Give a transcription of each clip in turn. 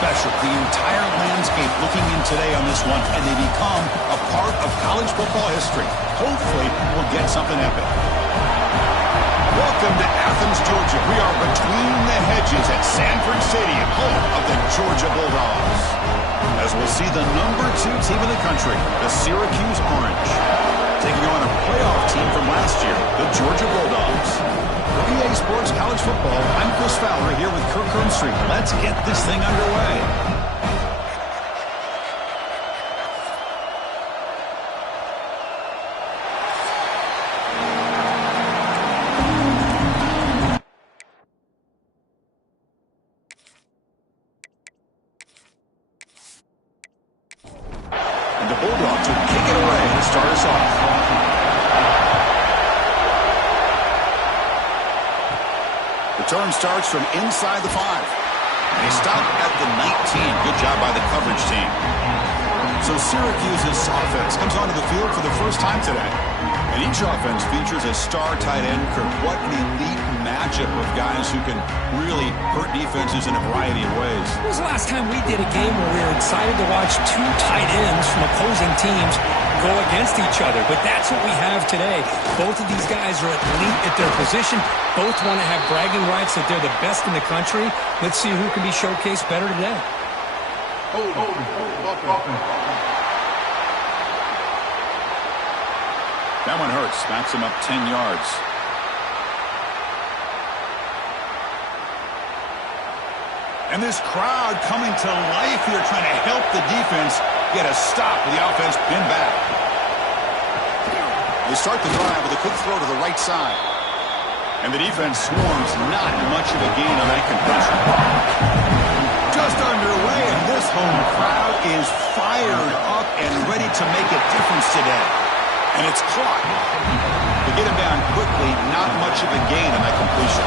special. The entire landscape looking in today on this one, and they become a part of college football history. Hopefully, we'll get something epic. Welcome to Athens, Georgia. We are between the hedges at Sanford Stadium, home of the Georgia Bulldogs. As we'll see the #2 team in the country, the Syracuse Orange, taking on a playoff team from last year, the Georgia Bulldogs. For EA Sports College Football, I'm Chris Fowler here with Kirk Hearnstreet. Let's get this thing underway. And the Bulldogs will kick it away to start us off. Return starts from inside the 5. They stop at the 19. Good job by the coverage team. So Syracuse's offense comes onto the field for the first time today. And each offense features a star tight end. Kirk, what an elite matchup of guys who can really hurt defenses in a variety of ways. When was the last time we did a game where we were excited to watch two tight ends from opposing teams go against each other? But that's what we have today. Both of these guys are elite at their position. Both want to have bragging rights that they're the best in the country. Let's see who can be showcased better today. That one hurts. Backs him up 10 yards. And this crowd coming to life here, trying to help the defense get a stop with the offense pinned back. They start the drive with a quick throw to the right side. And the defense swarms, not much of a gain on that completion. Just underway, and this home crowd is fired up and ready to make a difference today. And it's caught. To get him down quickly, not much of a gain on that completion.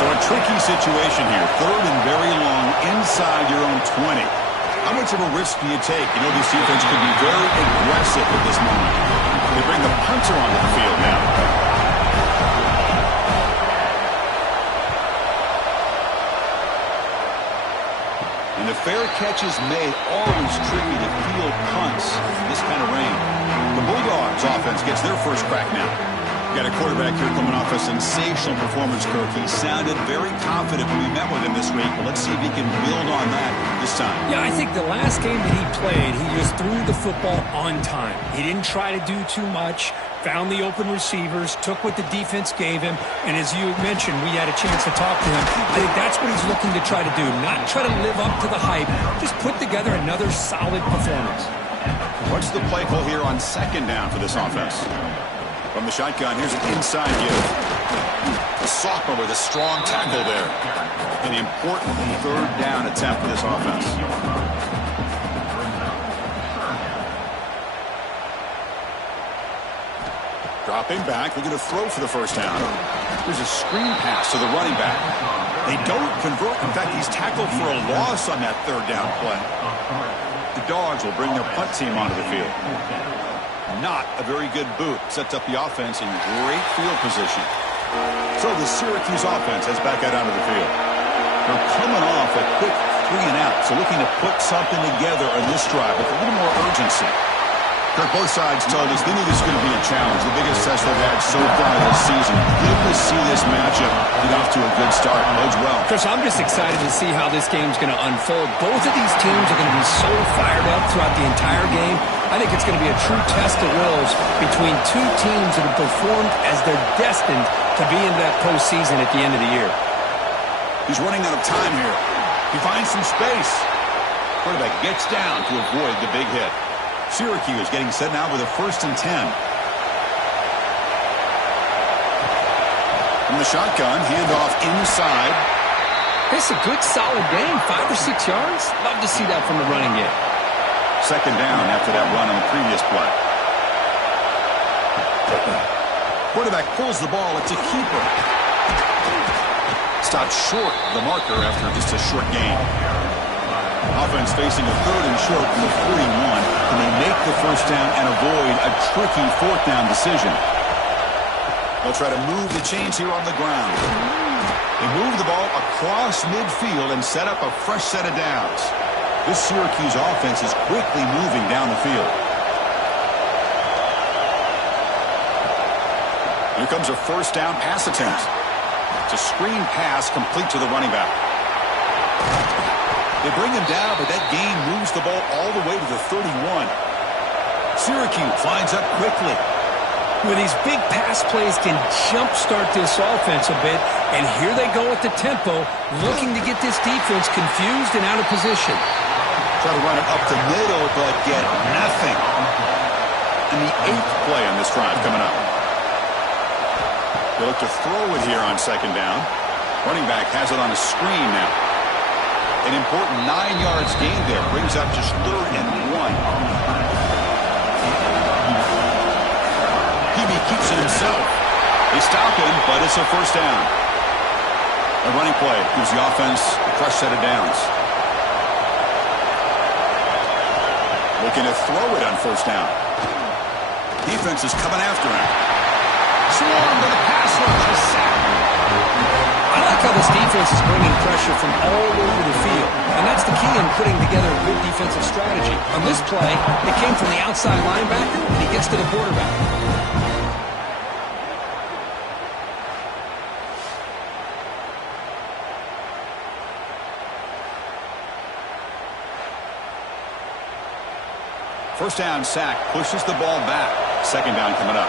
So a tricky situation here. 3rd and very long inside your own 20. How much of a risk do you take? You know, this defense could be very aggressive at this moment. They bring the punter onto the field now. And the fair catch is made. Always tricky to field punts in this kind of rain. The Bulldogs offense gets their first crack now. Got a quarterback here coming off a sensational performance, Kirk. He sounded very confident when we met with him this week. But let's see if he can build on that this time. Yeah, I think the last game that he played, he just threw the football on time. He didn't try to do too much, found the open receivers, took what the defense gave him, and as you mentioned, we had a chance to talk to him. I think that's what he's looking to try to do, not try to live up to the hype, just put together another solid performance. What's the play call here on 2nd down for this offense? From the shotgun, here's an inside give. The sophomore with a strong tackle there. An important 3rd down attempt for this offense. Dropping back, looking to throw for the first down. There's a screen pass to the running back. They don't convert. In fact, he's tackled for a loss on that 3rd down play. The Dogs will bring their punt team onto the field. Not a very good boot. Sets up the offense in great field position. So the Syracuse offense heads back out onto the field. They're coming off a quick 3 and out, so looking to put something together on this drive with a little more urgency. Kirk, both sides told us they knew this was going to be a challenge, the biggest test they've had so far this season. Good to see this matchup get off to a good start. Bodes well. Chris, I'm just excited to see how this game's going to unfold. Both of these teams are going to be so fired up throughout the entire game. I think it's going to be a true test of wills between two teams that have performed as they're destined to be in that postseason at the end of the year. He's running out of time here. He finds some space. Quarterback gets down to avoid the big hit. Syracuse getting set now with a 1st and 10. From the shotgun, handoff inside. It's a good, solid game. 5 or 6 yards. Love to see that from the running game. 2nd down after that run on the previous play. Quarterback pulls the ball. It's a keeper. Stopped short of the marker after just a short gain. Offense facing a 3rd and short from the 41. Can they make the first down and avoid a tricky 4th down decision? They'll try to move the chains here on the ground. They move the ball across midfield and set up a fresh set of downs. This Syracuse offense is quickly moving down the field. Here comes a first down pass attempt. It's a screen pass complete to the running back. They bring him down, but that gain moves the ball all the way to the 31. Syracuse lines up quickly. With these big pass plays can jumpstart this offense a bit, and here they go at the tempo, looking to get this defense confused and out of position. Try to run it up the middle, but get nothing. And the 8th play on this drive coming up. They look to throw it here on second down. Running back has it on a screen now. An important 9 yards gain there brings up just 3rd and 1. Keeps it himself. They stop him, but it's a first down. A running play gives the offense a fresh set of downs. Looking to throw it on first down. Defense is coming after him. Swarm to the pass rush. A sack. I like how this defense is bringing pressure from all over the field, and that's the key in putting together a good defensive strategy. On this play, it came from the outside linebacker, and he gets to the quarterback. First down sack pushes the ball back. Second down coming up.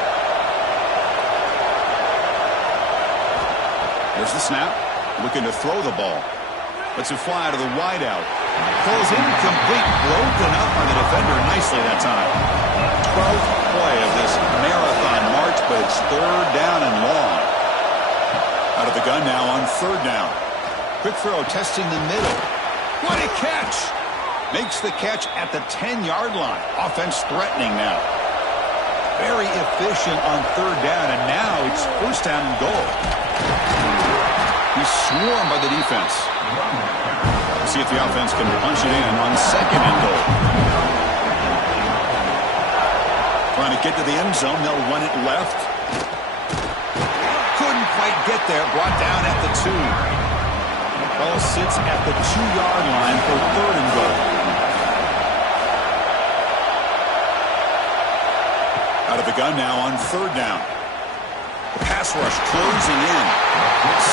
There's the snap. Looking to throw the ball. Lets it fly to the wideout. Throws incomplete. Broken up by the defender nicely that time. 12th play of this marathon march, but it's 3rd down and long. Out of the gun now on 3rd down. Quick throw testing the middle. What a catch! Makes the catch at the 10-yard line. Offense threatening now. Very efficient on 3rd down, and now it's first down and goal. He's swarmed by the defense. See if the offense can punch it in on 2nd and goal. Trying to get to the end zone. They'll run it left. Couldn't quite get there. Brought down at the 2. Ball sits at the 2-yard line for 3rd and goal. Out of the gun now on 3rd down. The pass rush closing in.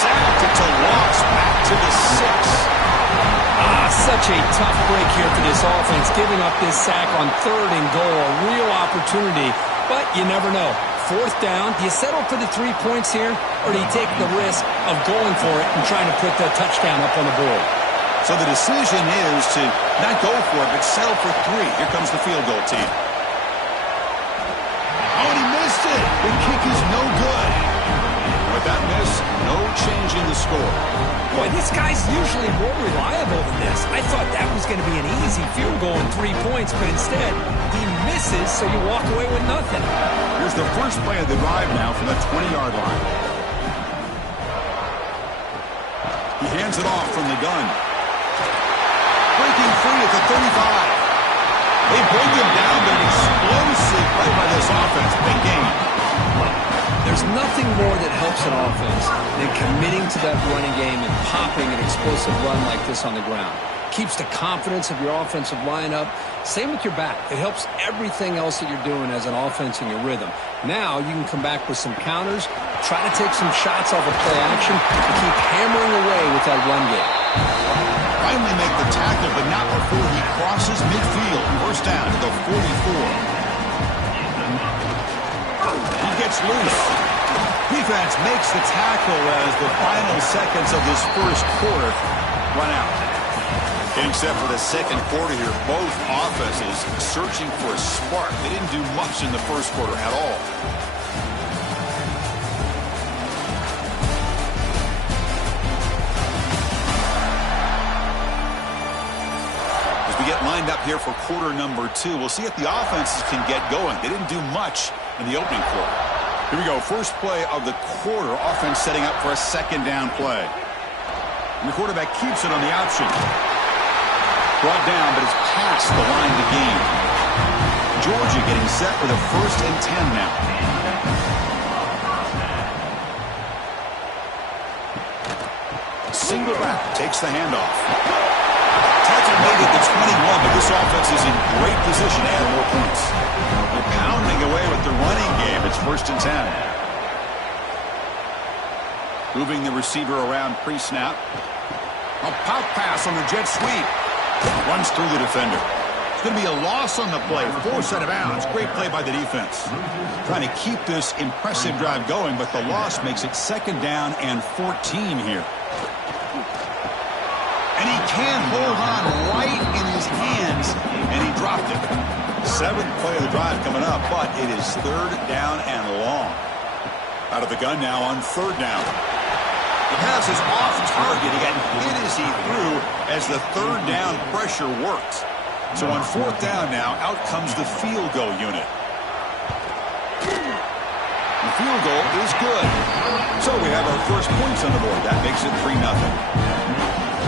Sacked to loss back to the 6. Such a tough break here for this offense, giving up this sack on 3rd and goal. A real opportunity, but you never know. 4th down, do you settle for the 3 points here, or do you take the risk of going for it and trying to put the touchdown up on the board? So the decision is to not go for it, but settle for 3. Here comes the field goal team. Oh, and he missed it. The kick is no good. With that miss, no change in the score. Boy, this guy's usually more reliable than this. I thought that was going to be an easy field goal and 3 points, but instead, he misses, so you walk away with nothing. Here's the first play of the drive now from the 20-yard line. He hands it off from the gun. Breaking free at the 35. They bring him down, but an explosive play by this offense. Big game. There's nothing more that helps an offense than committing to that running game and popping an explosive run like this on the ground. Keeps the confidence of your offensive lineup. Same with your back. It helps everything else that you're doing as an offense in your rhythm. Now you can come back with some counters, try to take some shots off of play action, and keep hammering away with that run game. Finally make the tackle, but not before he crosses midfield. First down to the 44. He gets loose. Defense makes the tackle as the final seconds of this first quarter run out. Getting set for the second quarter here, both offenses searching for a spark. They didn't do much in the first quarter at all. As we get lined up here for quarter number 2, we'll see if the offenses can get going. They didn't do much in the opening quarter. Here we go, first play of the quarter. Offense setting up for a second down play. And the quarterback keeps it on the option. Brought down, but it's past the line to gain. Georgia getting set for the 1st and 10 now. single back, takes the handoff. Tackle made at the 21, but this offense is in great position to add more points. They're pounding away with the running game. It's 1st and 10. Moving the receiver around pre-snap. A pop pass on the jet sweep. Runs through the defender. It's going to be a loss on the play. Forced out of bounds. Great play by the defense. Trying to keep this impressive drive going, but the loss makes it 2nd down and 14 here. And he can't hold on right in his hands, and he dropped it. 7th play of the drive coming up, but it is 3rd down and long. Out of the gun now on 3rd down. The pass is off target. He got hit as he threw as the 3rd down pressure worked. So on 4th down now, out comes the field goal unit. The field goal is good. So we have our first points on the board. That makes it 3-0.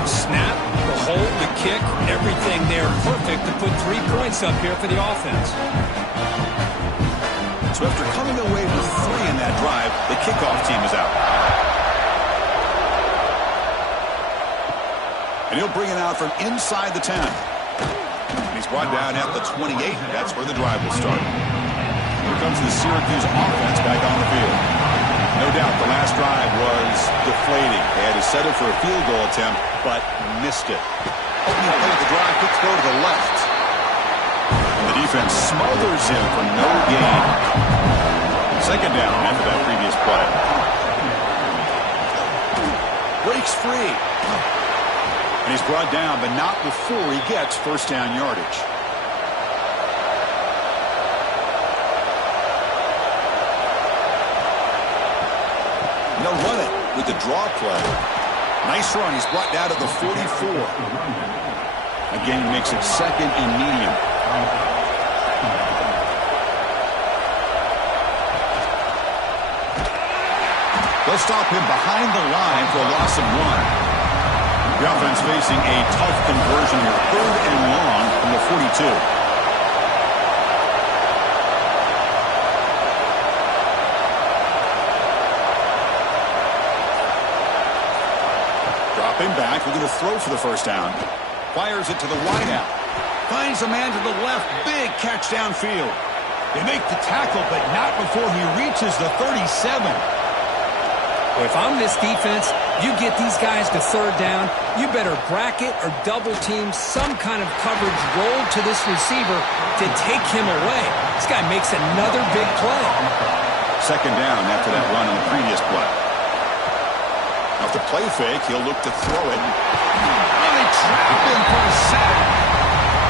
Snap, the hold, the kick, everything there perfect to put 3 points up here for the offense. So after coming away with 3 in that drive, the kickoff team is out. And he'll bring it out from inside the 10. And he's brought down at the 28. That's where the drive will start. Here comes the Syracuse offense back on the field. No doubt the last drive was deflating. They had to settle for a field goal attempt, but missed it. Opening play of the drive, quick throw to the left. And the defense smothers him for no gain. 2nd down after that previous play. Breaks free. And he's brought down, but not before he gets 1st down yardage. They'll run it with the draw play. Nice run. He's brought down to the 44. Again, makes it 2nd and medium. They'll stop him behind the line for a loss of 1. The offense facing a tough conversion here. 3rd and long from the 42. Dropping back, we're going to throw for the 1st down. Fires it to the wideout. Finds a man to the left. Big catch downfield. They make the tackle, but not before he reaches the 37. Well, if I'm this defense, you get these guys to 3rd down, you better bracket or double team some kind of coverage roll to this receiver to take him away. This guy makes another big play. 2nd down after that run on the previous play. Off the play fake, he'll look to throw it. And they trap him for a sack.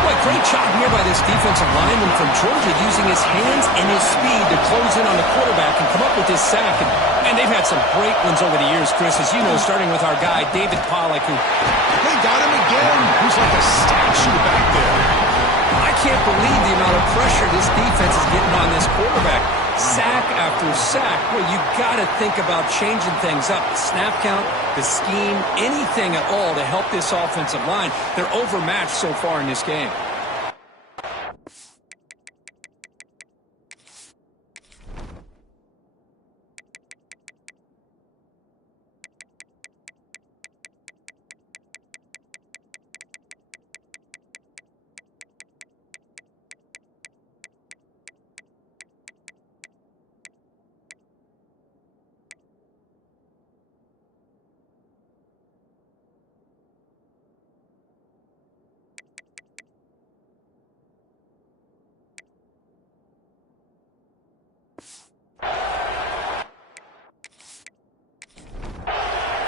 Boy, great job here by this defensive lineman from Georgia using his hands and his speed to close in on the quarterback and come up with this sack. And they've had some great ones over the years, Chris, as you know, starting with our guy, David Pollack, who... They got him again. He's like a statue back there. I can't believe the amount of pressure this defense is getting on this quarterback. Sack after sack. Well, you got to think about changing things up. The snap count, the scheme, anything at all to help this offensive line. They're overmatched so far in this game.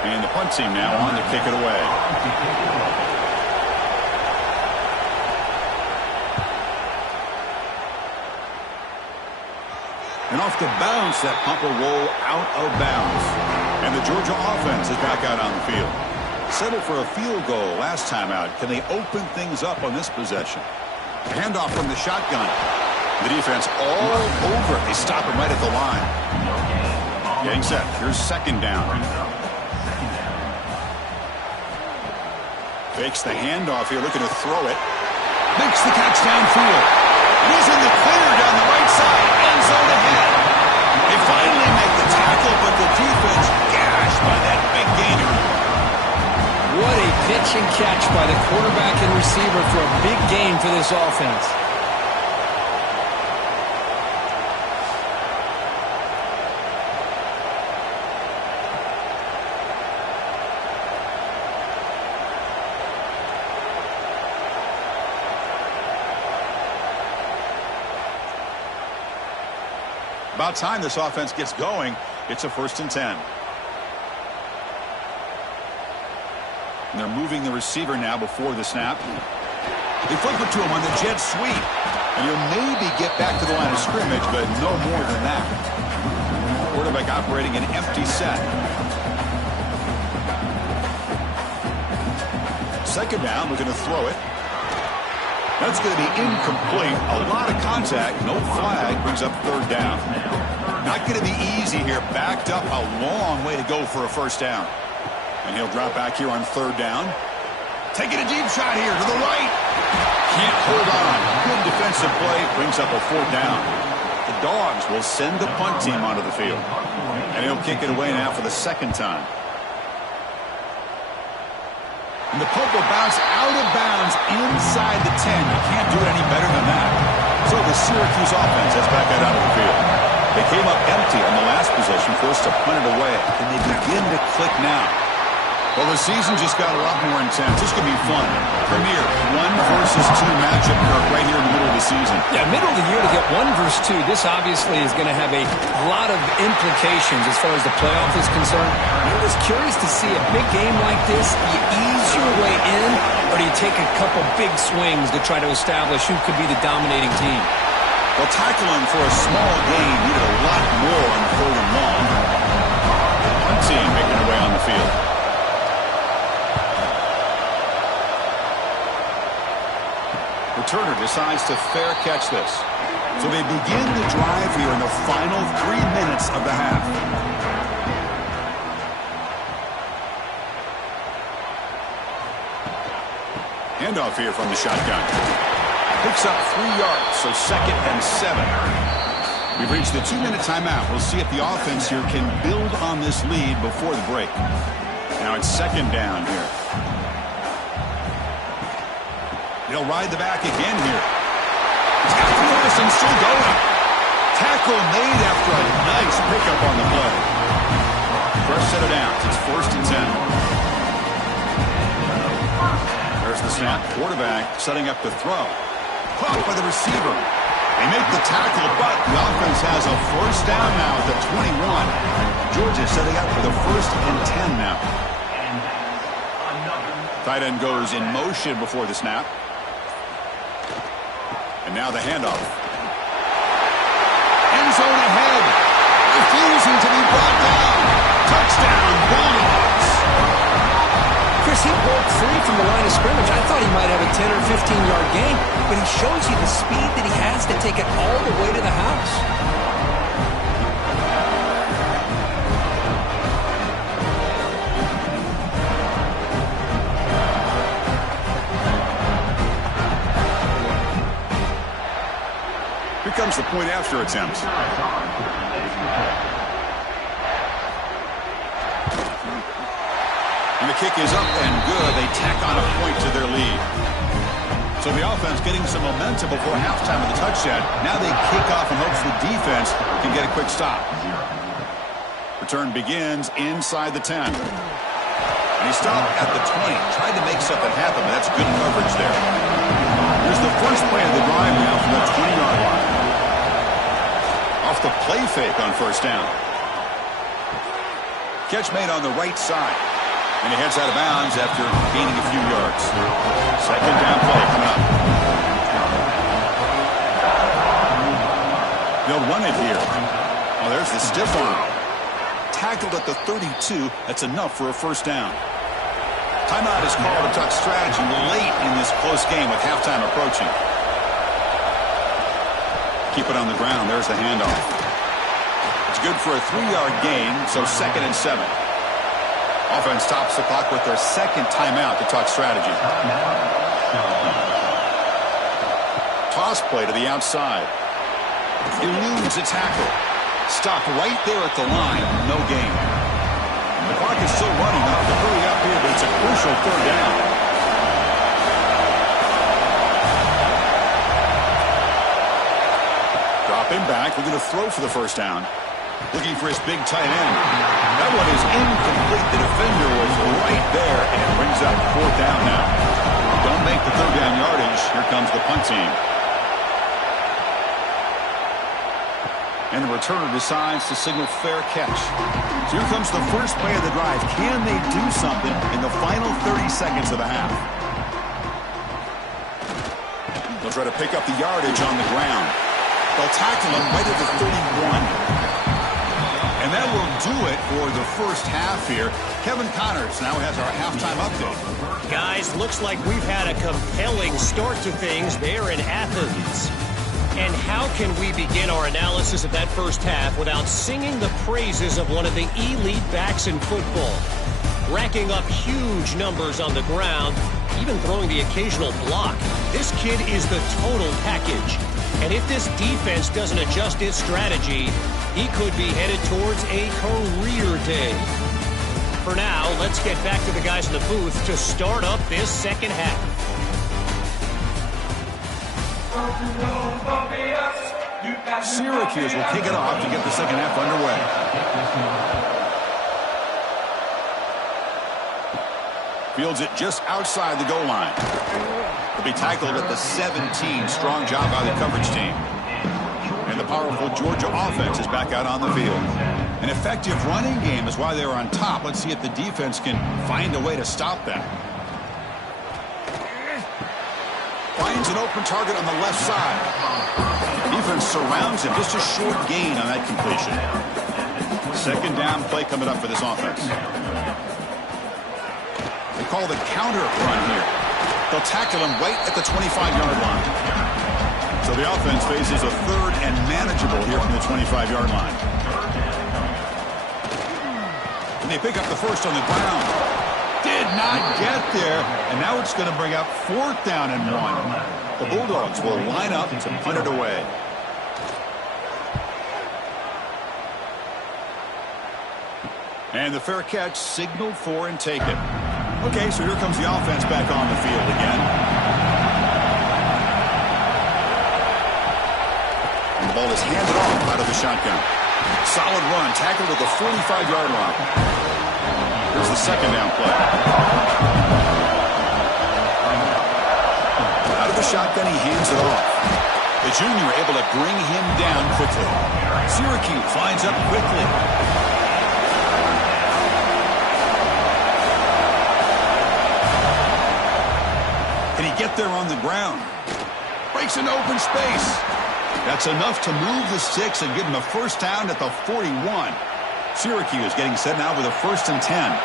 And the punt team now on to kick it away. And off the bounce, that punt will roll out of bounds. And the Georgia offense is back out on the field. Settled for a field goal last time out. Can they open things up on this possession? Handoff from the shotgun. The defense all over it. They stop him right at the line. Getting set. Here's 2nd down. Fakes the handoff here, looking to throw it. Makes the catch downfield. And he's in the clear down the right side. End zone ahead. They finally make the tackle, but the defense gashed by that big gainer. Catch and catch by the quarterback and receiver for a big gain for this offense. About time this offense gets going. It's a 1st and 10. And they're moving the receiver now before the snap. They flip it to him on the jet sweep. And he'll maybe get back to the line of scrimmage, but no more than that. Quarterback operating an empty set. 2nd down, we're going to throw it. That's going to be incomplete. A lot of contact. No flag. Brings up 3rd down. Not going to be easy here. Backed up a long way to go for a 1st down. And he'll drop back here on 3rd down. Taking a deep shot here to the right. Can't hold on. Good defensive play. Brings up a 4th down. The Dogs will send the punt team onto the field. And he'll kick it away now for the 2nd time. And the punt will bounce out of bounds inside the 10. You can't do it any better than that. So the Syracuse offense has back out onto the field. They came up empty on the last possession, forced to punt it away. And they begin to click now. Well, the season just got a lot more intense. This could be fun. Premier 1 versus 2 matchup right here in the middle of the season. Yeah, middle of the year to get 1 versus 2. This obviously is going to have a lot of implications as far as the playoff is concerned. I'm just curious to see a big game like this. Do you ease your way in, or do you take a couple big swings to try to establish who could be the dominating team? Well, tackling for a small gain needed a lot more on 3rd and long. One team making their way on the field. Returner decides to fair catch this. So they begin the drive here in the final 3 minutes of the half. Handoff here from the shotgun. Picks up 3 yards, so 2nd and 7. We've reached the 2-minute timeout. We'll see if the offense here can build on this lead before the break. Now it's 2nd down here. He'll ride the back again here. He's got Morrison still going. Tackle made after a nice pickup on the play. Fresh set of downs. It's 1st and 10. There's the snap. Quarterback setting up the throw. Caught by the receiver. They make the tackle, but the offense has a 1st down now at the 21. Georgia setting up for the 1st and 10 now. Tight end goes in motion before the snap. And now the handoff. End zone ahead. Refusing to be brought down. Touchdown, Bulldogs. Chris, he broke free from the line of scrimmage. I thought he might have a 10 or 15-yard gain, but he shows you the speed that he has to take it all the way to the house. Here comes the point after attempt. And the kick is up and good. They tack on a point to their lead. So the offense getting some momentum before halftime of the touchdown. Now they kick off in hopes the defense can get a quick stop. Return begins inside the 10. And he stopped at the 20. Tried to make something happen, but that's good coverage there. Here's the first play of the drive now from the 20-yard line. Off the play fake on 1st down. Catch made on the right side. And he heads out of bounds after gaining a few yards. 2nd down play coming up. They'll run it here. Oh, there's the stiff arm. Tackled at the 32. That's enough for a 1st down. Timeout is called to talk strategy late in this close game with halftime approaching. Keep it on the ground. There's the handoff. It's good for a 3-yard gain, so 2nd and 7. Offense stops the clock with their 2nd timeout to talk strategy. Toss play to the outside. Eludes a tackle. Stopped right there at the line. No gain. The clock is still running. Up to hurry up here, but It's a crucial third down. Dropping back, we're going to throw for the first down. Looking for his big tight end. That one is incomplete. The defender was right there, and it brings up fourth down now. Don't make the third down yardage. Here comes the punt team. And the returner decides to signal fair catch. So here comes the first play of the drive. Can they do something in the final 30 seconds of the half? They'll try to pick up the yardage on the ground. They'll tackle him right at the 31. And that will do it for the first half here. Kevin Connors now has our halftime update. Guys, looks like we've had a compelling start to things there in Athens. And how can we begin our analysis of that first half without singing the praises of one of the elite backs in football? Racking up huge numbers on the ground, even throwing the occasional block. This kid is the total package. And if this defense doesn't adjust its strategy, he could be headed towards a career day. For now, let's get back to the guys in the booth to start up this second half. Syracuse will kick it off to get the second half underway. Fields it just outside the goal line. He'll be tackled at the 17. Strong job by the coverage team. And the powerful Georgia offense is back out on the field. An effective running game is why they're on top. Let's see if the defense can find a way to stop that. Finds an open target on the left side. Defense surrounds him. Just a short gain on that completion. Second down play coming up for this offense. They call the counter run here. They'll tackle him right at the 25-yard line. So the offense faces a third and manageable here from the 25-yard line. And they pick up the first on the ground. Did not get there, and now it's going to bring up fourth down and 1. The Bulldogs will line up to punt it away. And the fair catch signaled for and taken. Okay, so here comes the offense back on the field again. And the ball is handed off out of the shotgun. Solid run, tackled at the 45-yard line. Here's the second down play. Out of the shotgun, he hands it off. The junior able to bring him down quickly. Syracuse lines up quickly. Can he get there on the ground? Breaks into open space. That's enough to move the sticks and give him a first down at the 41. Syracuse getting set now with a 1st and 10.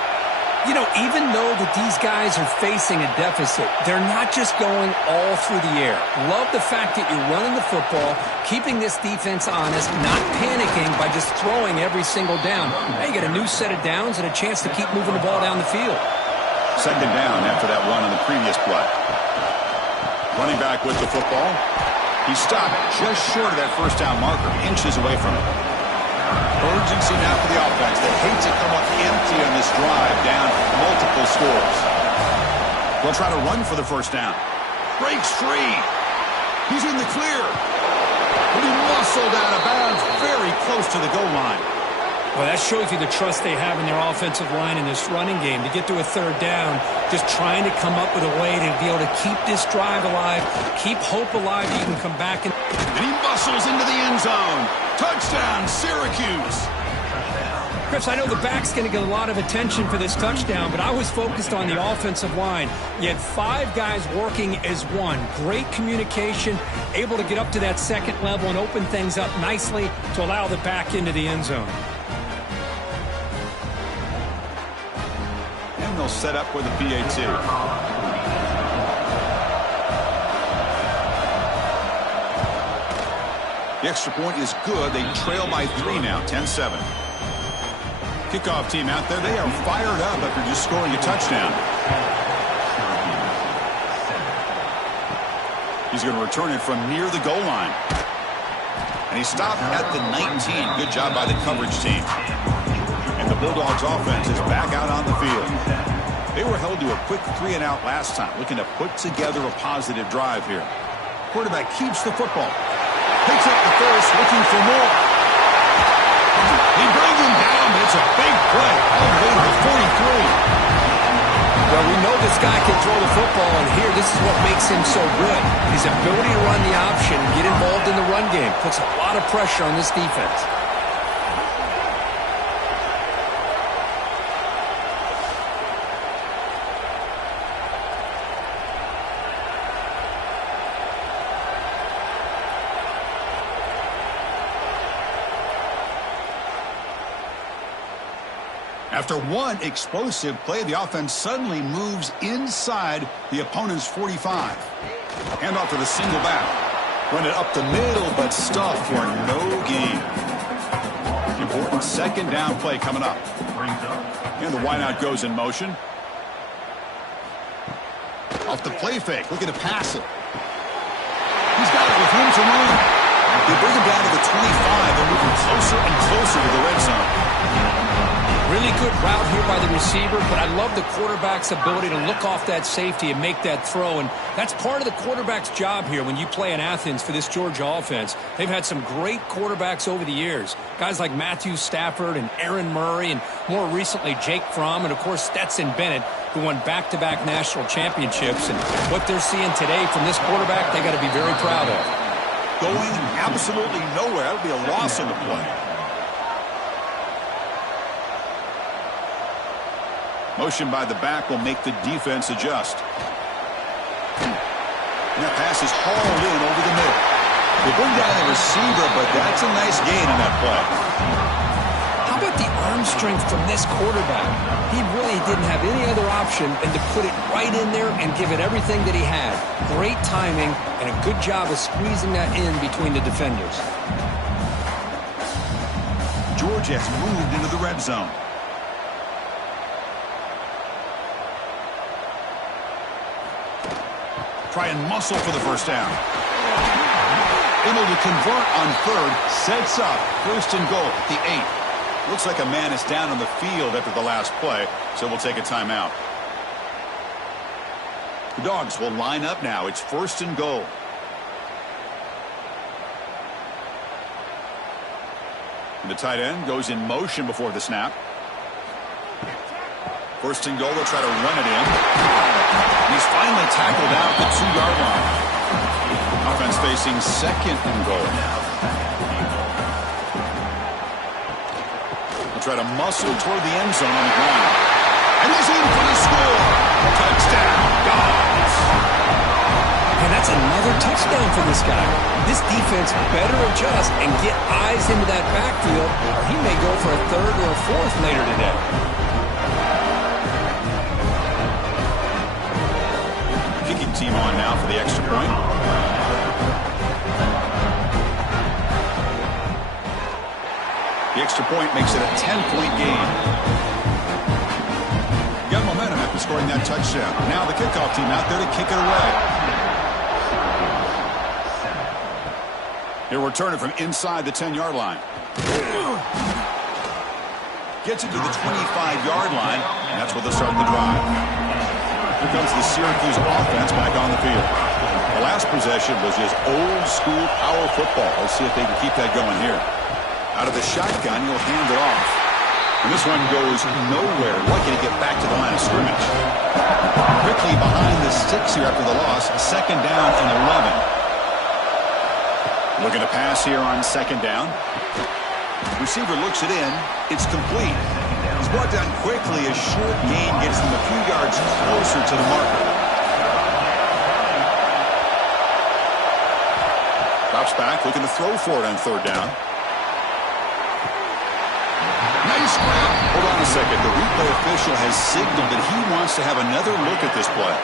You know, even though that these guys are facing a deficit, they're not just going all through the air. Love the fact that you're running the football, keeping this defense honest, not panicking by just throwing every single down. Now you get a new set of downs and a chance to keep moving the ball down the field. Second down after that run on the previous play. Running back with the football. He stopped just short of that first down marker, inches away from it. Urgency now for the offense. They hate to come up empty on this drive, down multiple scores. They'll try to run for the first down. Breaks free. He's in the clear. But he muscled out of bounds very close to the goal line. Well, that shows you the trust they have in their offensive line in this running game. To get to a third down, just trying to come up with a way to be able to keep this drive alive, keep hope alive. You can come back and he muscles into the end zone. Touchdown, Syracuse. Chris, I know the back's going to get a lot of attention for this touchdown, but I was focused on the offensive line. You had 5 guys working as one. Great communication, able to get up to that second level and open things up nicely to allow the back into the end zone. And they'll set up with a PAT. The extra point is good. They trail by 3 now, 10-7. Kickoff team out there. They are fired up after just scoring a touchdown. He's going to return it from near the goal line. And he stopped at the 19. Good job by the coverage team. And the Bulldogs offense is back out on the field. They were held to a quick 3-and-out last time, looking to put together a positive drive here. Quarterback keeps the football. Picks up the first, looking for more. He brings him down. It's a big play. All the way to the 43. Well, we know this guy can throw the football, and here, this is what makes him so good. His ability to run the option, get involved in the run game, puts a lot of pressure on this defense. After one explosive play, the offense suddenly moves inside the opponent's 45. Hand off to the single back. Run it up the middle, but stuffed for no gain. Important second down play coming up. And the wideout goes in motion. Off the play fake, looking to pass it. He's got it with room to run. They bring him down to the 25. They're moving closer and closer to the red zone. Really good route here by the receiver, but I love the quarterback's ability to look off that safety and make that throw, and that's part of the quarterback's job here when you play in Athens for this Georgia offense. They've had some great quarterbacks over the years, guys like Matthew Stafford and Aaron Murray, and more recently Jake Fromm, and of course Stetson Bennett, who won back-to-back national championships. And what they're seeing today from this quarterback, they got to be very proud of. Going absolutely nowhere. That would be a loss on the play. Motion by the back will make the defense adjust. And that pass is hauled in over the middle. They bring down the receiver, but that's a nice gain on that play. How about the arm strength from this quarterback? He really didn't have any other option than to put it right in there and give it everything that he had. Great timing and a good job of squeezing that in between the defenders. Georgia has moved into the red zone. Try and muscle for the first down. Able to convert on third. Sets up. First and goal. The 8. Looks like a man is down on the field after the last play, so we'll take a timeout. The Dogs will line up now. It's first and goal. And the tight end goes in motion before the snap. First and goal. They'll try to run it in. He's finally tackled out the 2-yard line. Offense facing second and goal. They'll try to muscle toward the end zone on the ground. And he's in for the score. Touchdown, Dogs. And that's another touchdown for this guy. This defense better adjust and get eyes into that backfield, or he may go for a third or a fourth later today. Team on now for the extra point. The extra point makes it a 10-point game. Got momentum after scoring that touchdown. Now the kickoff team out there to kick it away. He'll return it from inside the 10-yard line. Gets it to the 25-yard line, and that's where they'll start the drive. Here comes the Syracuse offense back on the field. The last possession was just old-school power football. Let's see if they can keep that going here. Out of the shotgun, he'll hand it off. And this one goes nowhere. Lucky to get back to the line of scrimmage. Quickly behind the sticks here after the loss. Second down and 11. Looking to pass here on second down. Receiver looks it in. It's complete. He's brought down quickly. A short gain gets them a few yards closer to the marker. Drops back, looking to throw for it on third down. Nice grab. Hold on a second. The replay official has signaled that he wants to have another look at this play.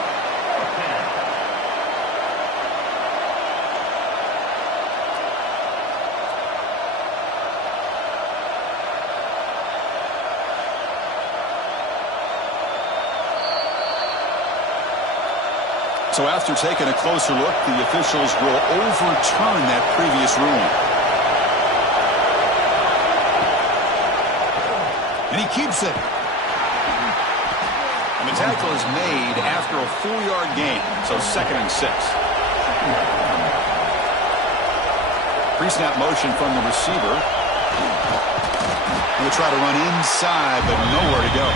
So after taking a closer look, the officials will overturn that previous ruling. And he keeps it. And The tackle is made after a 4-yard gain, so 2nd and 6. Pre-snap motion from the receiver. He'll try to run inside, but nowhere to go.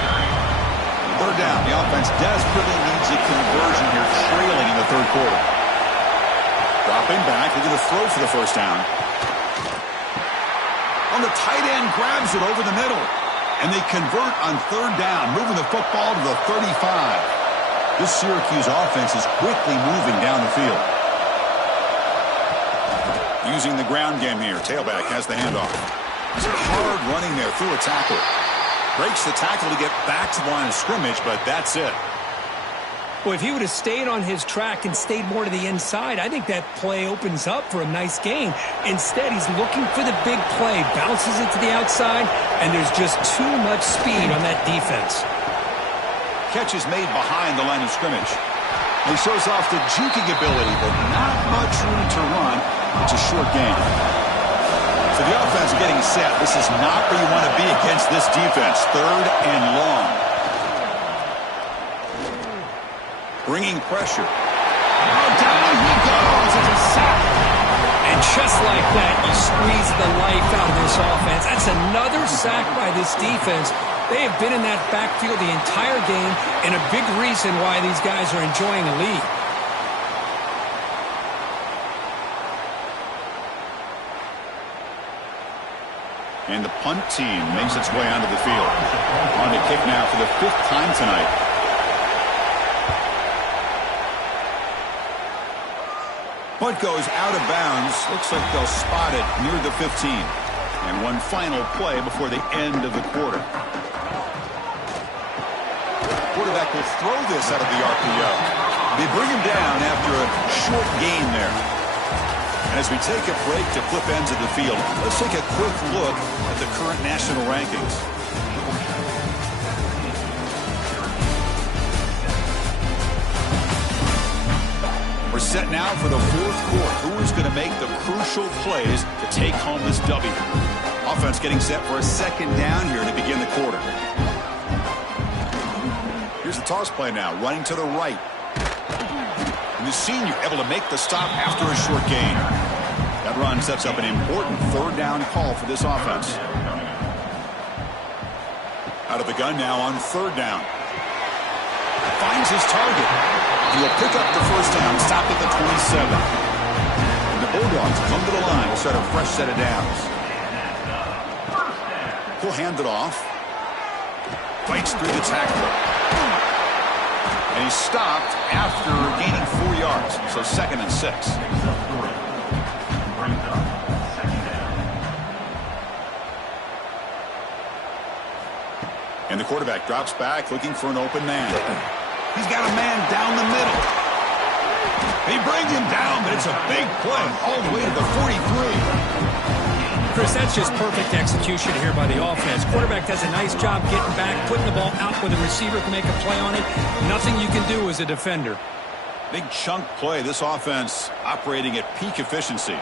3rd down. The offense desperately needs a conversion here, trailing in the 3rd quarter. Dropping back, they're going to throw for the 1st down. On the tight end, grabs it over the middle. And they convert on 3rd down, moving the football to the 35. This Syracuse offense is quickly moving down the field. Using the ground game here. Tailback has the handoff. It's hard running there through a tackle. Breaks the tackle to get back to the line of scrimmage, but that's it. Well, if he would have stayed on his track and stayed more to the inside, I think that play opens up for a nice gain. Instead, he's looking for the big play, bounces it to the outside, and there's just too much speed on that defense. Catch is made behind the line of scrimmage. He shows off the juking ability, but not much room to run. It's a short gain. So the offense getting set. This is not where you want to be against this defense. 3rd and long. Bringing pressure. Oh, down he goes. It's a sack. And just like that, you squeeze the life out of this offense. That's another sack by this defense. They have been in that backfield the entire game, and a big reason why these guys are enjoying a lead. And the punt team makes its way onto the field. On to kick now for the 5th time tonight. Punt goes out of bounds. Looks like they'll spot it near the 15. And one final play before the end of the quarter. Quarterback will throw this out of the RPO. They bring him down after a short gain there. And as we take a break to flip ends of the field, let's take a quick look at the current national rankings. We're set now for the 4th quarter. Who is going to make the crucial plays to take home this W? Offense getting set for a 2nd down here to begin the quarter. Here's the toss play now, running to the right. And the senior able to make the stop after a short gain. That run sets up an important 3rd down call for this offense. Out of the gun now on 3rd down. Finds his target. He'll pick up the 1st down, stop at the 27. And the Bulldogs come to the line to start a fresh set of downs. He'll hand it off. Fights through the tackler. And he's stopped after gaining 4 yards. So 2nd and 6. And the quarterback drops back looking for an open man. He's got a man down the middle. They bring him down, but it's a big play all the way to the 43. Chris, that's just perfect execution here by the offense. Quarterback does a nice job getting back, putting the ball out where the receiver can make a play on it. Nothing you can do as a defender. Big chunk play. This offense operating at peak efficiency.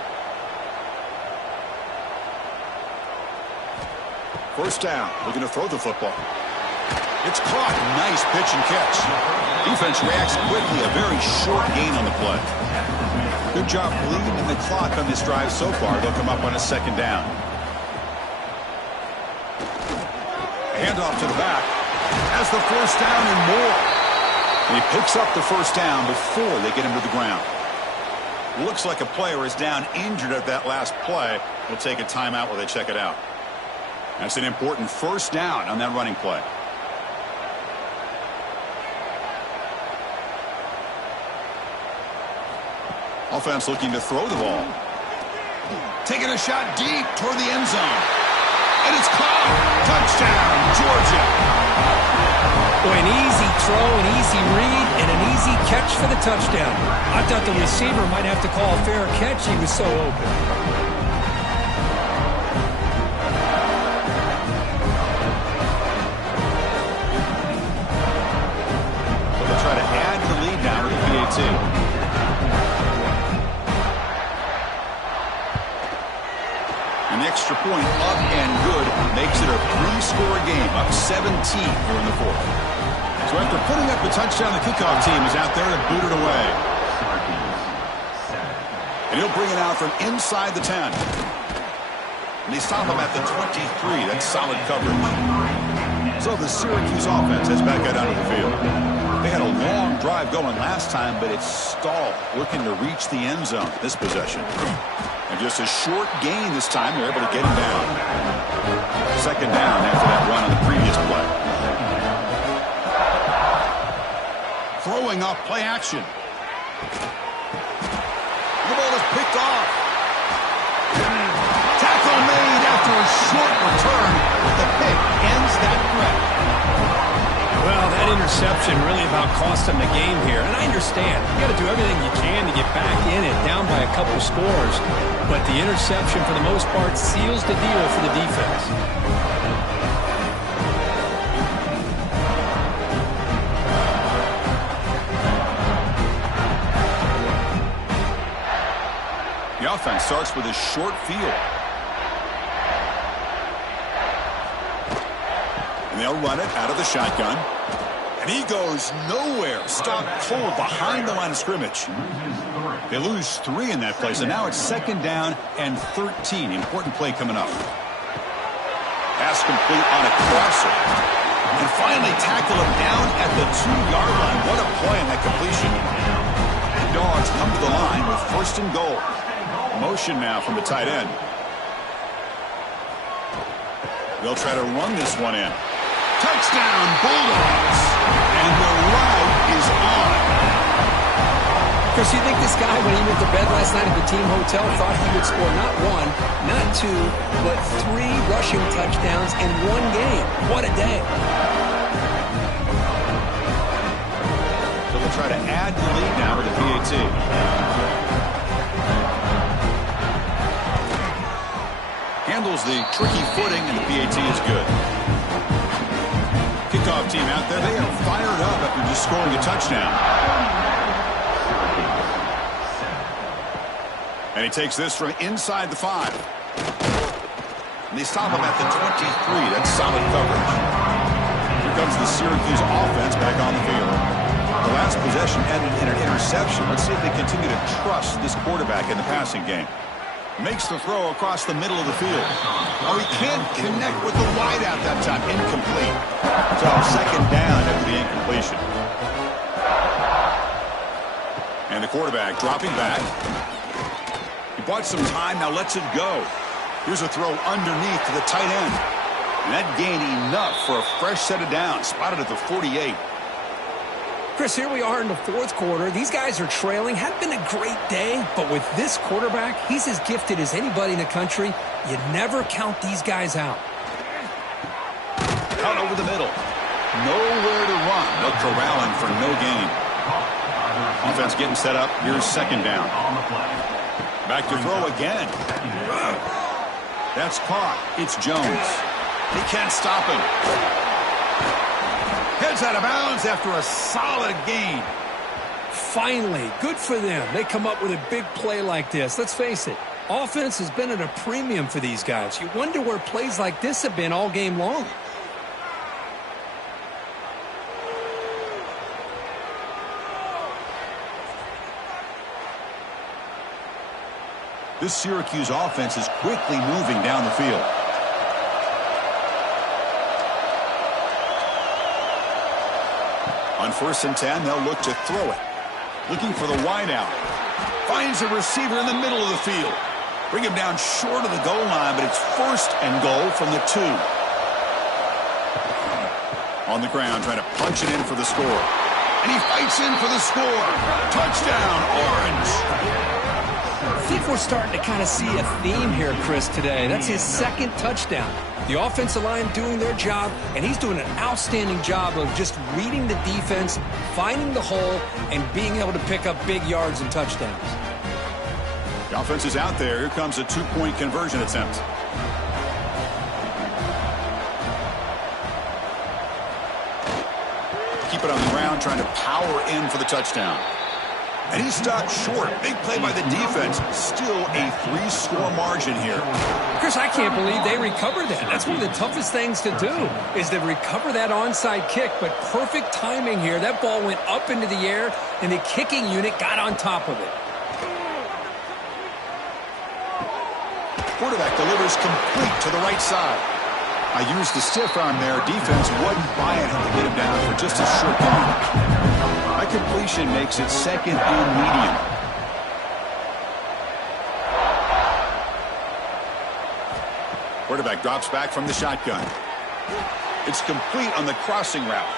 1st down. Looking to throw the football. It's caught. Nice pitch and catch. Defense reacts quickly. A very short gain on the play. Good job bleeding the clock on this drive so far. They'll come up on a 2nd down. A handoff to the back. Has the 1st down and more. And he picks up the 1st down before they get him to the ground. Looks like a player is down injured at that last play. We'll take a timeout while they check it out. That's an important 1st down on that running play. Offense looking to throw the ball. Taking a shot deep toward the end zone. And it's caught. Touchdown, Georgia. Boy, an easy throw, an easy read, and an easy catch for the touchdown. I thought the receiver might have to call a fair catch. He was so open. They'll try to add to the lead now with the PAT. An extra point up and good makes it a 3-score game, up 17 here in the 4th. As So after putting up the touchdown, the kickoff team is out there to boot it away. And he'll bring it out from inside the 10. And they stop him at the 23. That's solid coverage. So the Syracuse offense heads back out onto the field. They had a long drive going last time, but it's stalled, looking to reach the end zone this possession. And just a short gain this time, they're able to get him down. Second down after that run on the previous play. Throwing off play action. The ball is picked off. Tackle made after a short return. The pick ends that threat. Well, that interception really about cost them the game here. And I understand. You got to do everything you can to get back in it, down by a couple scores. But the interception, for the most part, seals the deal for the defense. The offense starts with a short field. And they'll run it out of the shotgun. And he goes nowhere. Stopped cold behind the line of scrimmage. They lose 3 in that play, so now it's second down and 13. Important play coming up. Pass complete on a crosser. And finally tackle him down at the 2-yard line. What a play on that completion. The Dogs come to the line with first and goal. Motion now from the tight end. They'll try to run this one in. Touchdown, Bulldogs! And the route is on. Chris, you think this guy, when he went to bed last night at the team hotel, thought he would score not 1, not 2, but 3 rushing touchdowns in 1 game? What a day. So they'll try to add the lead now with the PAT. Handles the tricky footing, and the PAT is good. Kickoff team out there, they are fired up after just scoring a touchdown. And he takes this from inside the 5. And they stop him at the 23. That's solid coverage. Here comes the Syracuse offense back on the field. The last possession ended in an interception. Let's see if they continue to trust this quarterback in the passing game. Makes the throw across the middle of the field. Oh, he can't connect with the wideout that time. Incomplete. So second down after the incompletion. And the quarterback dropping back. He bought some time, now lets it go. Here's a throw underneath to the tight end. And that gained enough for a fresh set of downs. Spotted at the 48. Chris, here we are in the 4th quarter. These guys are trailing. Had been a great day, but with this quarterback, he's as gifted as anybody in the country. You never count these guys out. Out over the middle. Nowhere to run. They're corralling for no gain. Offense getting set up. Here's second down. Back to throw again. That's caught. It's Jones. He can't stop him. Heads out of bounds after a solid gain. Finally, good for them. They come up with a big play like this. Let's face it, offense has been at a premium for these guys. You wonder where plays like this have been all game long. This Syracuse offense is quickly moving down the field. On 1st and 10, they'll look to throw it. Looking for the wideout. Finds a receiver in the middle of the field. Bring him down short of the goal line, but it's 1st and goal from the 2. On the ground, trying to punch it in for the score. And he fights in for the score. Touchdown, Orange. I think we're starting to kind of see a theme here, Chris, today. That's his 2nd touchdown. The offensive line doing their job, and he's doing an outstanding job of just reading the defense, finding the hole, and being able to pick up big yards and touchdowns. The offense is out there. Here comes a 2-point conversion attempt. Keep it on the ground, trying to power in for the touchdown. And he stopped short. Big play by the defense. Still a 3-score margin here. Chris, I can't believe they recovered that. That's one of the toughest things to do, is to recover that onside kick. But perfect timing here. That ball went up into the air, and the kicking unit got on top of it. Quarterback delivers complete to the right side. I used the stiff arm there. Defense wasn't buying it to get him down for just a short gain. My completion makes it 2nd and medium. Quarterback drops back from the shotgun. It's complete on the crossing route.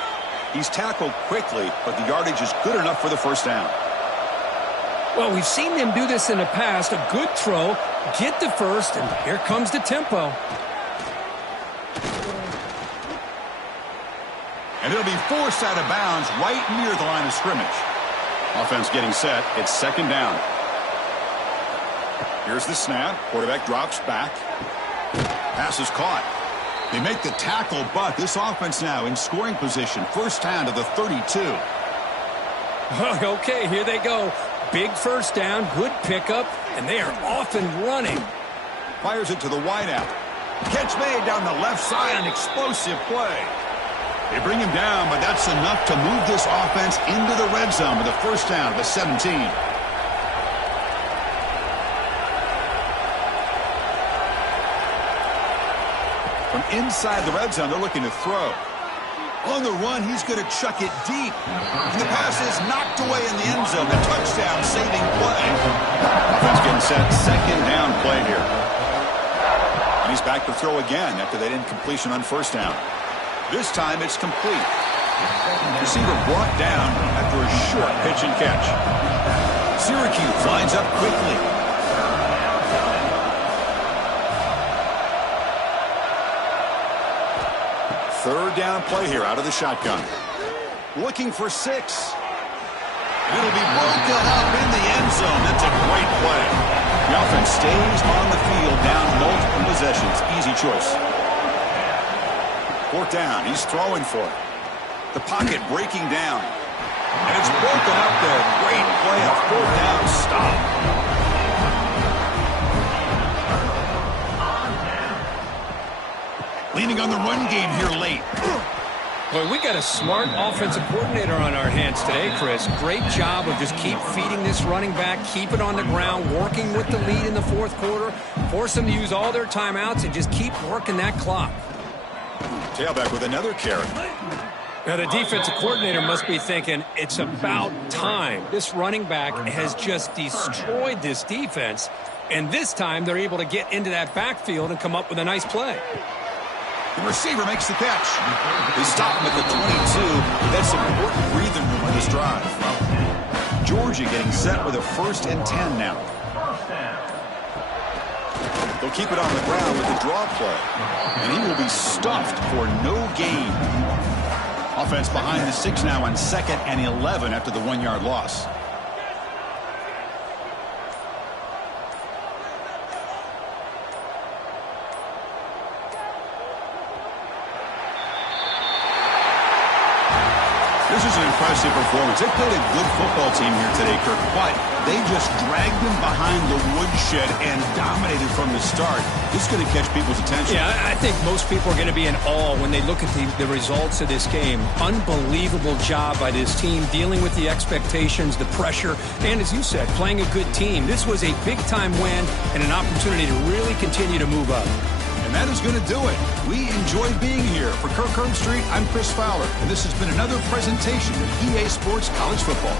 He's tackled quickly, but the yardage is good enough for the first down. Well, we've seen them do this in the past. A good throw, get the first, and here comes the tempo. And it'll be forced out of bounds right near the line of scrimmage. Offense getting set. It's 2nd down. Here's the snap. Quarterback drops back. Pass is caught. They make the tackle, but this offense now in scoring position. First down to the 32. Okay, here they go. Big first down, good pickup, and they are off and running. Fires it to the wideout. Catch made down the left side, an explosive play. They bring him down, but that's enough to move this offense into the red zone with a first down to the 17. From inside the red zone, they're looking to throw. On the run, he's going to chuck it deep. And the pass is knocked away in the end zone. The touchdown-saving play. Offense getting set. 2nd down play here. And he's back to throw again after that incompletion on first down. This time it's complete. Receiver brought down after a short pitch and catch. Syracuse lines up quickly. Third down play here out of the shotgun. Looking for 6. It'll be broken up in the end zone. That's a great play. The offense stays on the field down multiple possessions. Easy choice. 4th down. He's throwing for it. The pocket breaking down. And it's broken up there. Great play. A 4th down stop. Leaning on the run game here late. Boy, we got a smart offensive coordinator on our hands today, Chris. Great job of just keep feeding this running back, keep it on the ground, working with the lead in the 4th quarter, force them to use all their timeouts, and just keep working that clock. Tailback with another carry. Now, the defensive coordinator must be thinking, it's about time. This running back has just destroyed this defense, and this time they're able to get into that backfield and come up with a nice play. The receiver makes the catch. They stop him at the 22. That's some important breathing room on this drive. Georgia getting set with a 1st and 10 now. They'll keep it on the ground with the draw play. And he will be stuffed for no gain. Offense behind the 6 now on 2nd and 11 after the 1-yard loss. This is an impressive performance. They played a good football team here today, Kirk, but they just dragged them behind the woodshed and dominated from the start. This is going to catch people's attention. Yeah, I think most people are going to be in awe when they look at the results of this game. Unbelievable job by this team dealing with the expectations, the pressure, and as you said, playing a good team. This was a big-time win and an opportunity to really continue to move up. And that is going to do it. We enjoyed being here. For Kirk Herbstreit, I'm Chris Fowler, and this has been another presentation of EA Sports College Football.